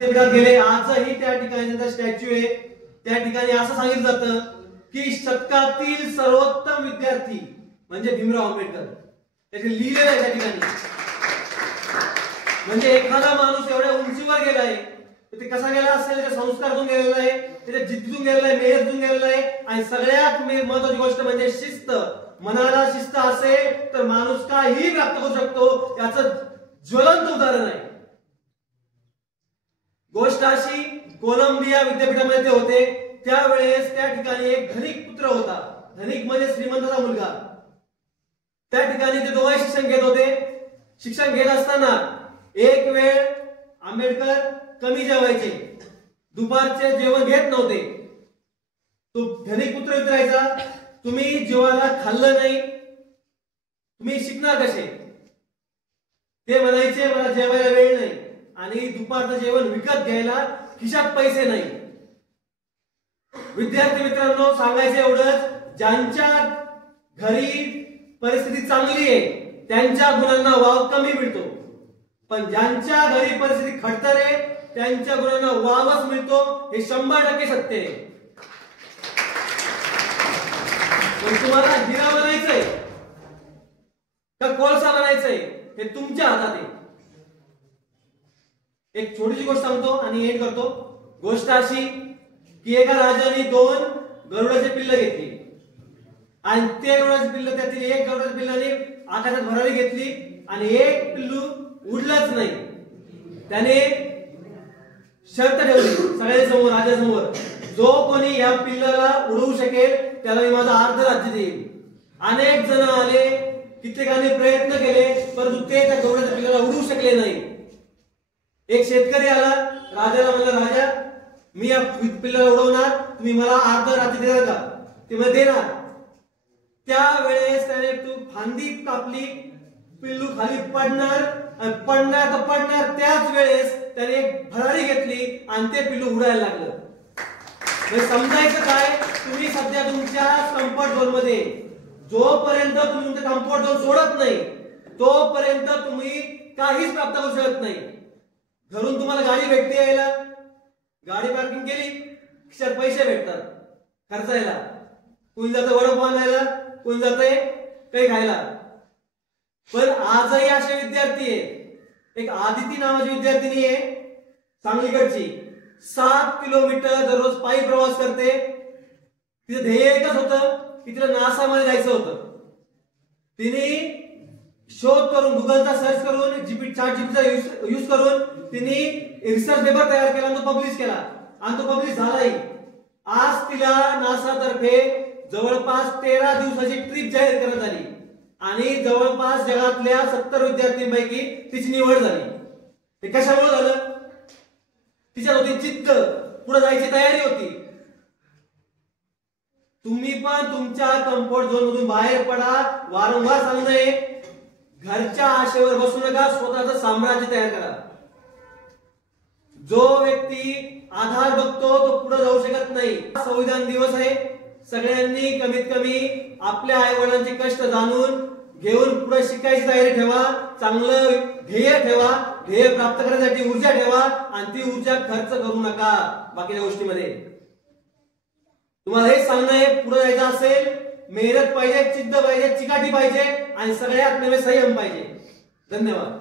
गेले आजही त्या ठिकाणी त्यांचा स्टॅच्यू आहे. त्या ठिकाणी असं सांगितलं जातं की शतकातील सर्वोत्तम विद्यार्थी म्हणजे भीमराव आंबेडकर. त्याचे लिहिलेलं आहे त्या ठिकाणी. म्हणजे एखादा माणूस एवढ्या उंचीवर गेलाय ते कसा गेला असेल, त्याच्या संस्कारातून गेलेला आहे, त्याच्या जिद्दीतून गेलेला आहे, मेहनतीतून गेलेला आहे. आणि सगळ्यात महत्त्वाची गोष्ट म्हणजे शिस्त. मनाला शिस्त असेल तर माणूस काहीही प्राप्त करू शकतो, याचं ज्वलंत उदाहरण आहे. गोष्ट अशी, कोलंबिया विद्यापीठामध्ये ते होते त्यावेळेस त्या ठिकाणी एक धनिक पुत्र होता. धनिक म्हणजे श्रीमंताचा मुलगा. त्या ठिकाणी ते दोघे शिक्षण घेत होते. शिक्षण घेत असताना एक वेळ आंबेडकर कमी जेवायचे, दुपारचे जेवण घेत नव्हते. तो धनिक पुत्र विचारायचा, तुम्ही जेवायला खाल्लं नाही, तुम्ही शिकणार कसे? ते म्हणायचे, मला जेवायला वेळ नाही आणि दुपारचं जेवण विकत घ्यायला खिशात पैसे नाही. विद्यार्थी मित्रांनो, सांगायचं एवढंच, ज्यांच्या घरी परिस्थिती चांगली आहे त्यांच्या गुणांना वाव कमी मिळतो, पण ज्यांच्या घरी परिस्थिती खडतर आहे त्यांच्या गुणांना वावच मिळतो. हे 100% सत्य आहे. तुम्हाला हिरा बनायचंय का कोळसा बनायचंय हे तुमच्या हातात आहे. एक छोटीशी गोष्ट सांगतो आणि एंड करतो. गोष्ट अशी की एका राजाने 2 गरुडाचे पिल्ल घेतली आणि ते गरुडाचे पिल्ल, त्यातील एक गरुडाच्या पिल्लाने आकाशात भरारी घेतली आणि एक पिल्लू उडलंच नाही. त्याने शर्त ठेवली सगळ्यांसमोर, राजासमोर, जो कोणी या पिल्लाला उडवू शकेल त्याला मी माझं अर्ध राज्य देईन. अनेक जण आले, कित्येकाने प्रयत्न केले, परंतु ते त्या गरुडाच्या पिल्लाला उडवू शकले नाही. एक शेतकरी आला, राजाला म्हणला, राजा मी या पिल्लाला उडवणार, तुम्ही मला अर्ध राज्य देणार का? ते मला देणार. त्यावेळेस त्याने तू फांदी कापली, पिल्लू खाली पडणार, पडणार तर पडणार. त्याच वेळेस त्याने एक भरारी घेतली आणि ते पिल्लू उडायला लागलं. समजायचं काय, तुम्ही सध्या तुमच्या कम्फर्ट झोन मध्ये, जोपर्यंत तुम्ही तुमचं कम्फर्ट झोन सोडत नाही तोपर्यंत तुम्ही काहीच प्राप्त करू शकत नाही. घरून तुम्हाला गाडी भेटते यायला, गाडी पार्किंग केली, खिशात पैसे भेटतात खर्चायला. कोणी जातं वडापाव आणायला, कोणी जातंय काही खायला. पण आजही असे विद्यार्थी आहे. एक आदिती नावाची विद्यार्थिनी आहे सांगलीकडची, 7 किलोमीटर दररोज पायी प्रवास करते. तिचं ध्येय एकच होतं की तिला नासा मध्ये जायचं होतं. तिने शोध करून, गुगलचा सर्च करून, चॅट जीपीटीचा यूज करून तिने रिसर्च पेपर तयार केला आणि तो पब्लिश केला आणि तो पब्लिश झालाही. आज तिला नासा तर्फे जवळपास 13 दिवसाची ट्रिप जाहीर करण्यात आली आणि जवळपास जगातल्या 70 विद्यार्थ्यांपैकी तिची निवड झाली. हे कशामुळे झालं? तिच्यात होती जिद्द, पुढे जायची तयारी होती. तुम्ही पण तुमच्या कम्फर्ट झोन मधून बाहेर पडा. वारंवार सांगणे, घरच्या आशेवर बसू नका, स्वतःचं साम्राज्य तयार करा. जो व्यक्ती आधार बघतो तो पुढे जाऊ शकत नाही. संविधान दिवस आहे, सगळ्यांनी कमीत कमी आपल्या आई वडिलांचे कष्ट जाणून घेऊन पुढे शिकायची तयारी ठेवा. चांगलं ध्येय ठेवा, ध्येय प्राप्त करण्यासाठी ऊर्जा ठेवा आणि ती ऊर्जा खर्च करू नका बाकीच्या गोष्टीमध्ये. तुम्हाला हेच सांगणं आहे, पुढे जायचं असेल मेहनत पाहिजे, जिद्द पाहिजे, चिकाटी पाहिजे आणि सगळ्यात नव्हे संयम पाहिजे. धन्यवाद.